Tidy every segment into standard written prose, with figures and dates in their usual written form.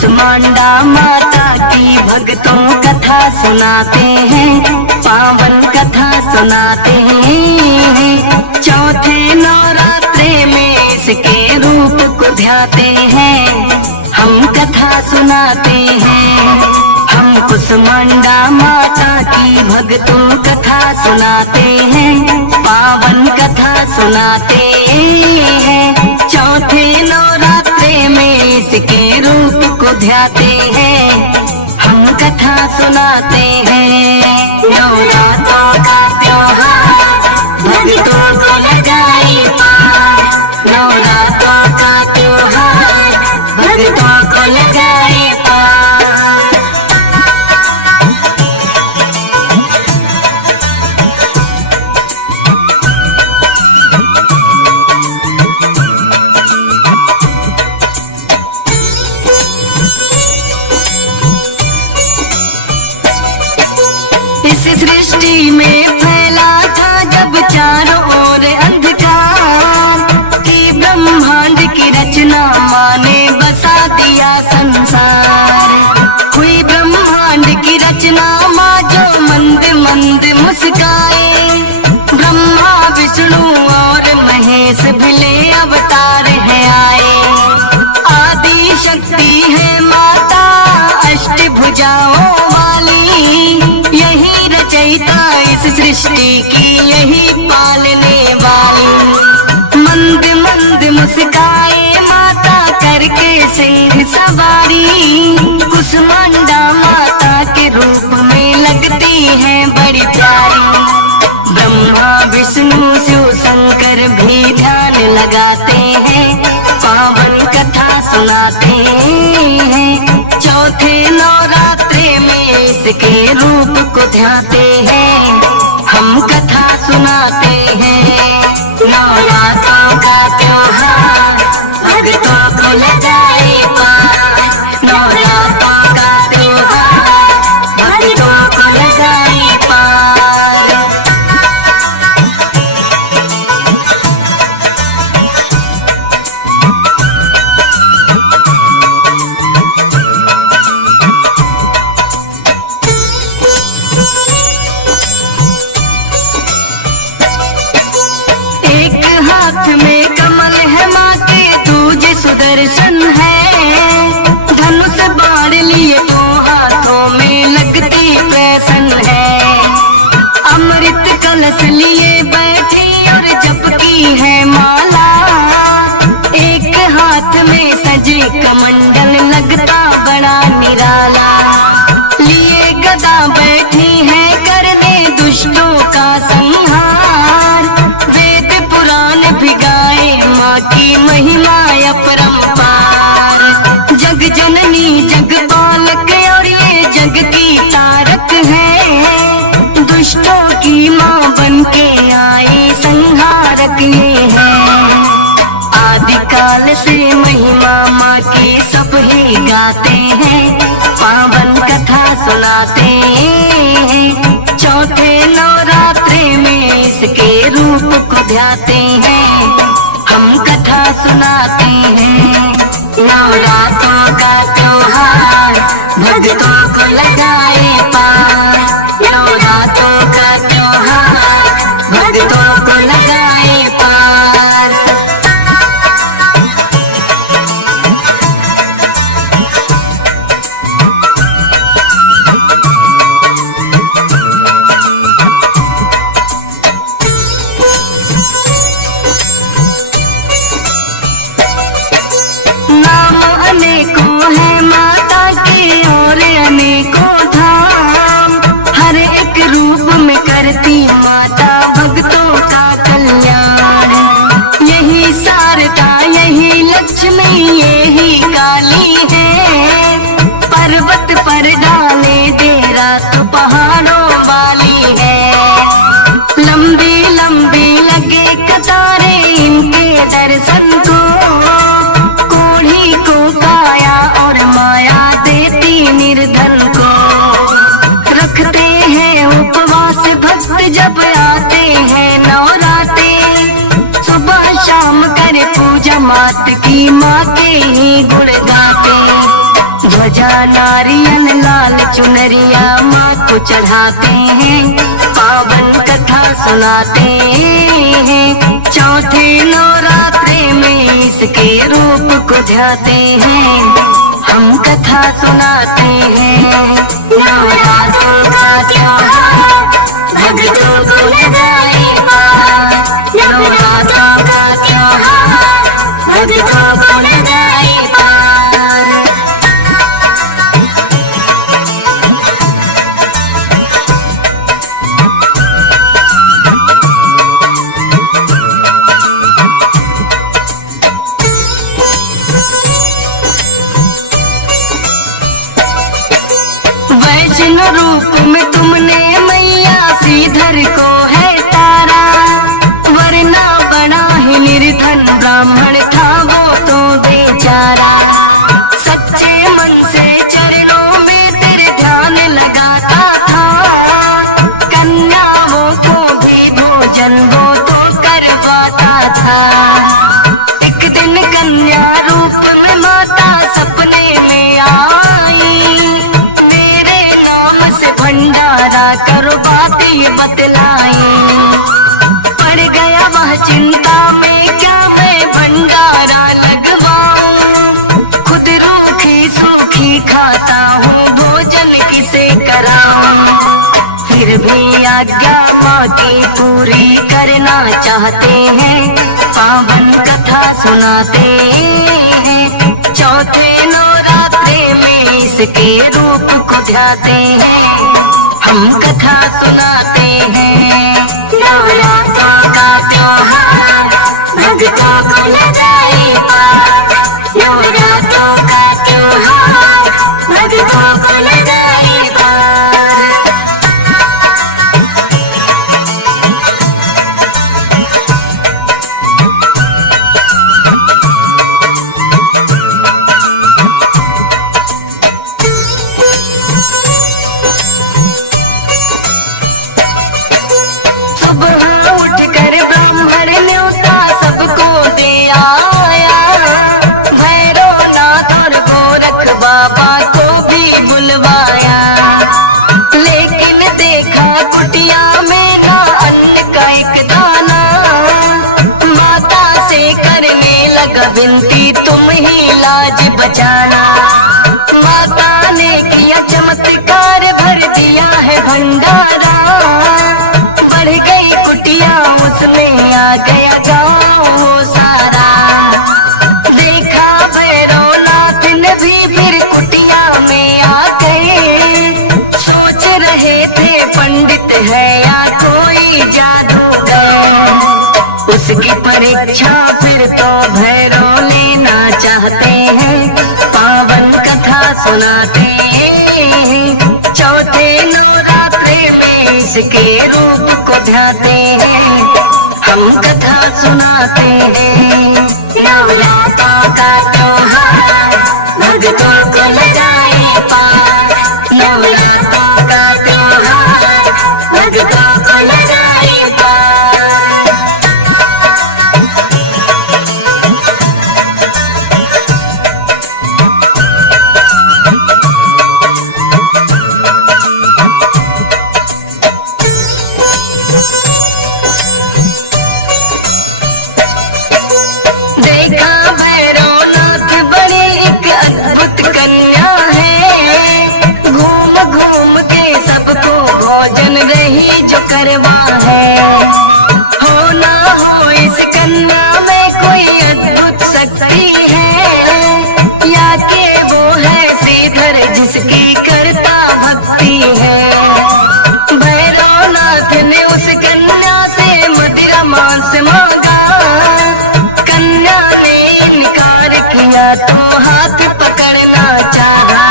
कुसमांडा माता की भक्तों कथा सुनाते हैं, पावन कथा सुनाते हैं। चौथे नवरात्रे में इसके रूप को ध्याते हैं, हम कथा सुनाते हैं। हम कुसमांडा माता की भक्तों कथा सुनाते हैं, पावन कथा सुनाते हैं। चौथे नवरात्रे में इसके रूप को ध्याते हैं, हम कथा सुनाते हैं। नवरात्रों का त्योहार भक्तों को लगाए पार, नवरात्रों का त्योहार भक्तों को लगाए पार। इस सृष्टि में फैला था जब चारों ओर अंधकार, कि ब्रह्मांड की रचना माँ ने बसा दिया संसार। हुई ब्रह्मांड की रचना माँ जो मंद मंद मुस्काए, ब्रह्मा विष्णु और महेश भिले अवतार है आए। आदि शक्ति है माता अष्टभुजाओं वाली, यही रचयिता इस सृष्टि की, यही पालने वाली। मंद मंद मुस्काए माता करके सिंह सवारी, कुसमांडा माता के रूप में लगती है बड़ी प्यारी। ब्रह्मा विष्णु शिव शंकर भी ध्यान लगाते हैं, पावन कथा सुनाते हैं। चौथे नवरात्रे में इसके रूप को ध्याते हैं, हम कथा सुनाते हैं। नवरात्रों का त्योहार भक्तों को लगाए पार, नवरात्रों का त्योहार भक्तों को लगाए पार। एक हाथ में कमल है माँ के, दूजे सुदर्शन है। धनुष बाण लिए दो हाथों में लगती प्रसन्न है। अमृत कलश लिए बैठी और जपती है माला, एक हाथ में सजे कमंडल लगता बड़ा निराला। लिए गदा बैठी है करने दुष्टों का संहार, वेद पुराण भिगाए माँ की महिमा अपरंपार। जग जननी जग पालक और ये जग की तारक है, दुष्टों की माँ बनके आई संहारक ये है। आदिकाल से महिमा माँ की सब ही गाते हैं, पावन कथा सुनाते हैं। चौथे नवरात्रे में इसके रूप को ध्याते हैं, हम कथा सुनाते हैं। नवरात्रों का त्योहार भक्तों को लगाए पार, नवरात्रों का त्योहार भक्तों को लगाए पार। नाम अनेकों है माता के और अनेकों धाम, हर एक रूप में करती माता भक्तों का कल्याण। यही शारदा यही लक्ष्मी यही काली है, पर्वत पर डाले डेरा तो पहाड़ों वाली है। लंबी लंबी लगे कतारे इनके दर्शन को, कोढ़ी को काया और माया देती निर्धन को। रखते हैं उपवास भक्त जब आते हैं नवराते, सुबह शाम करे पूजा मात की, माँ के ही गुण गाते। ध्वजा नारियल लाल चुनरिया माँ को चढ़ाते हैं, पावन कथा सुनाते हैं। चौथे नवरात्रे में इसके रूप को ध्याते हैं, हम कथा सुनाते हैं। नवरात्रों का त्योहार भक्तों को लगाए पार, नवरात्रों का त्योहार भक्तों को लगाए पार। वैष्णो रूप में तुमने मैया श्रीधर को है तारा, वरना बना ही निर्धन ब्राह्मण था वो तो बेचारा। सच्चे मन से चरणों में तेरे ध्यान लगाता था, कन्याओं को भी भोजन वो तो करवाता था। एक दिन कन्या रूप में माता सपने में आई, भंडारा करो बात ये बतलाई। पड़ गया वह चिंता में, क्या मैं भंडारा लगवाऊं, खुद रूखी सूखी खाता हूँ भोजन किसे कराऊं। फिर भी आज्ञा माँ की पूरी करना चाहते हैं, पावन कथा सुनाते हैं। चौथे नवरात्रे में इसके रूप को ध्याते हैं, हम कथा सुनाते हैं। नवरात्रों का त्योहार भक्तों को लगाए पार, नवरात्रों का त्योहार भक्तों को लगाए पार। बाबा को भी बुलवाया, लेकिन देखा कुटिया में ना अन्न का एक दाना। माता से करने लगा विनती तुम ही लाज बचाना। माता ने किया चमत्कार भर दिया है भंडारा, बढ़ गई कुटिया उसमें आ गया गाँव सारा। देखा भैरवनाथ ने भी फिर कुटिया में आ गए, सोच रहे थे पंडित है या कोई जादूगर। उसकी परीक्षा फिर तो भैरव लेना चाहते हैं, पावन कथा सुनाते हैं। चौथे नवरात्रे में इसके रूप को ध्याते हैं, हम कथा सुनाते हैं। नवरात्रों का त्योहार भक्तों को लगाए पार, नवरात्रों का त्योहार भक्तों को लगाए पार। देखा भैरवनाथ बड़ी एक अद्भुत कन्या है, घूम घूम के सबको भोजन रही जो करवा है। हो ना हो इस कन्या में कोई अद्भुत शक्ति है, या के वो है श्रीधर जिसकी करता भक्ति है। भैरवनाथ ने उस कन्या से मदिरा मांस मांगा, कन्या ने इनकार किया तो हाथ पकड़ना चाहा।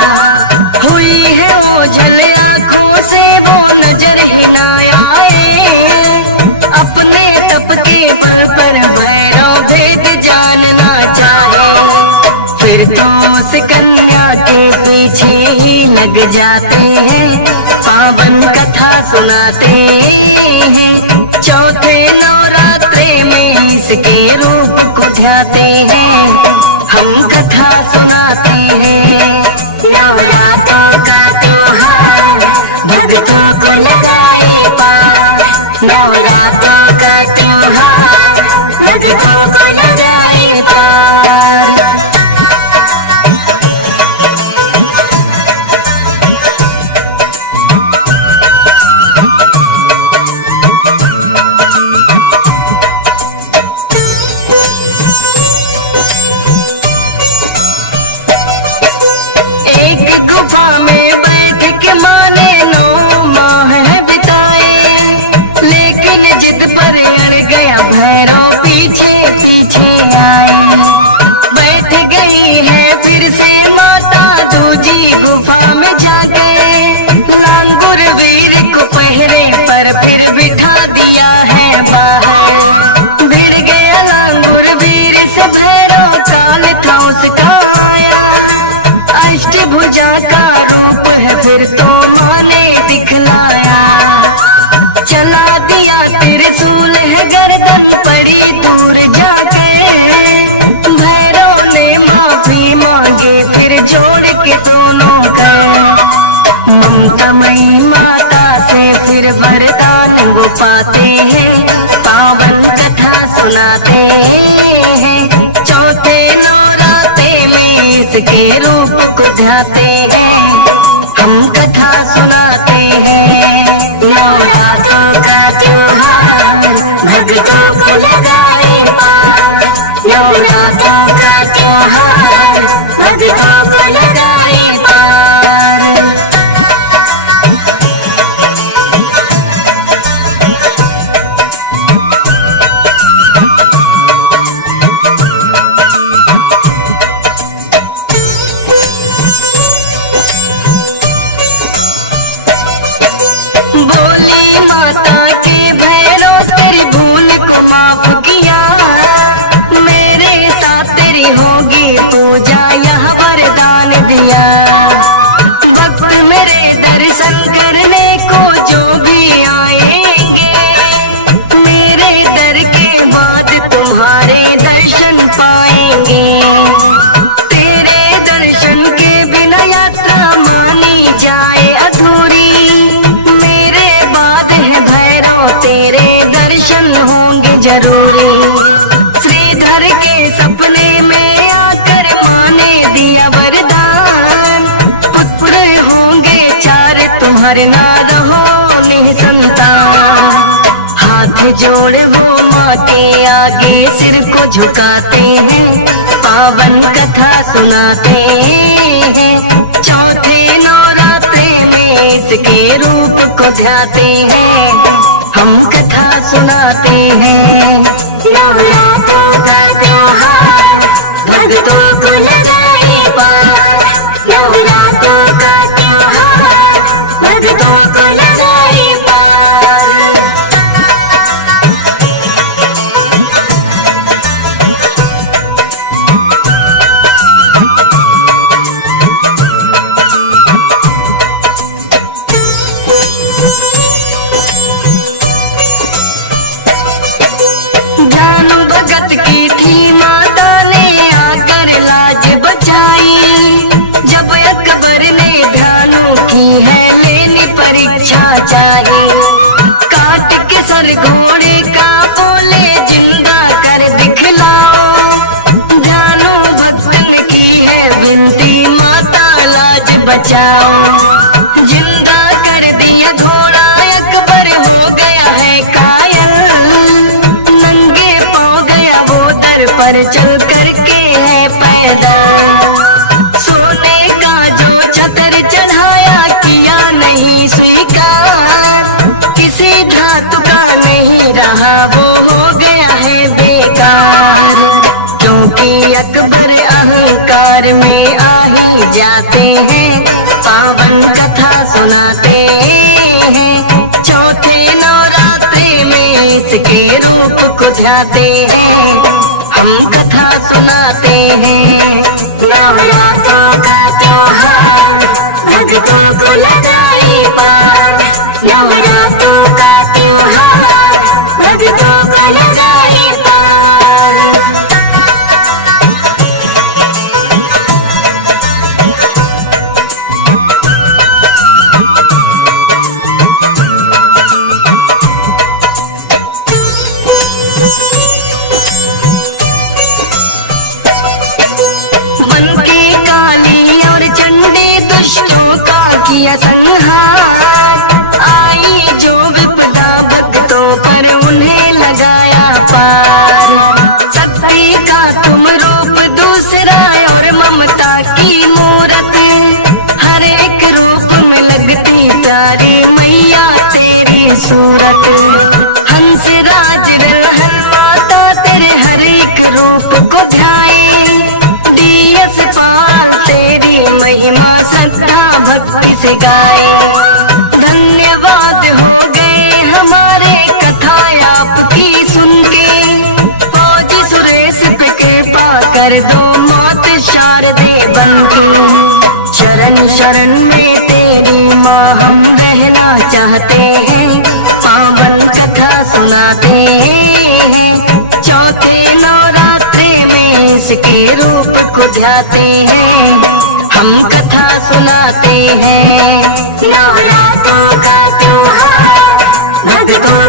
हुई है ओझल आँखों से वो नजर ही ना आए, अपने तप के बल पर भैरव भेद जानना चाहे। फिर तो उस कन्या के पीछे ही लग जाते हैं, पावन कथा सुनाते हैं। चौथे नवरात्रे में इसके रूप को ध्याते हैं, हम कथा सुनाते हैं। पाते हैं, पावन कथा सुनाते हैं। चौथे नवरात्रे में इसके रूप को ध्याते हैं, हम कथा सुनाते हैं। नवरात्रों का त्योहार भक्तों को लगाए पार, नवरात्रों का त्योहार भक्तों को लगाए पार। बोले माता के भैरव तेरी भूल को माफ किया, मेरे साथ तेरी होगी पूजा यह वरदान दिया। भक्त मेरे दर्शन करने को जो भी आएंगे, मेरे दर के बाद तुम्हारे दर्शन पाएंगे। तेरे दर्शन के बिना यात्रा मानी जाए अधूरी, मेरे बाद है भैरव तेरे दर्शन होंगे जरूरी। श्रीधर के सपने में आकर माँ ने दिया वरदान, पुत्र होंगे 4 तुम्हारे ना रहो निसंतान। हाथ जोड़े वो माँ के आगे सिर को झुकाते हैं, पावन कथा सुनाते हैं। चौथे नवरात्रे में इसके रूप को ध्याते हैं, हम कथा सुनाते हैं। नवरात्रों का त्योहार भक्तों को लगाए पार, नवरात्रों का त्योहार भक्तों को लगाए पार। जानु भगत की थी माता ने आकर लाज बचाई, जब अकबर ने ध्यानु की है लेनी परीक्षा चाहे। काट के सर घोड़े का बोले जिंदा कर दिखलाओ, ध्यानु भक्त ने की है विनती माता लाज बचाओ। जिंदा कर दिया घोड़ा अकबर हो गया है कायल, नंगे पाँव गया वो दर पर चल करके है पैदल। सोने का जो छतर चढ़ाया किया नहीं स्वीकार, किसी धातु का नहीं रहा वो हो गया है बेकार। क्योंकि अकबर अहंकार में आ ही जाते हैं, पावन कथा सुनाते हैं। चौथे नवरात्रे में इसके रूप को ध्याते हैं, हम कथा सुनाते हैं। नवरात्रों का त्योहार भक्तों को लगाए पार, नवरात्रों का त्योहार भक्तों को लगाए पार। बन के काली और चंडी दुष्टों का किया संहार, आई जो विपदा भक्तों पर उन्हें लगाया पार। शक्ति का तुम रूप दूसरा और ममता की मूरत, हर एक रूप में लगती प्यारी मैया तेरी सूरत। हंस राज रहन माता तेरे हर एक रूप को ध्याए, डीएस पाल तेरी महिमा श्रद्धा भक्ति से गाए। धन्यवाद हो गए हमारे कथा आपकी सुन के, फौजी सुरेश पे कृपा कर दो मौत शारदे बनके। शरण शरण में तेरी माँ हम रहना चाहते हैं, पावन कथा सुनाते हैं। चौथे नवरात्रे में इसके रूप को ध्याते हैं, हम कथा सुनाते हैं। नवरात्रों का त्योहार भक्तों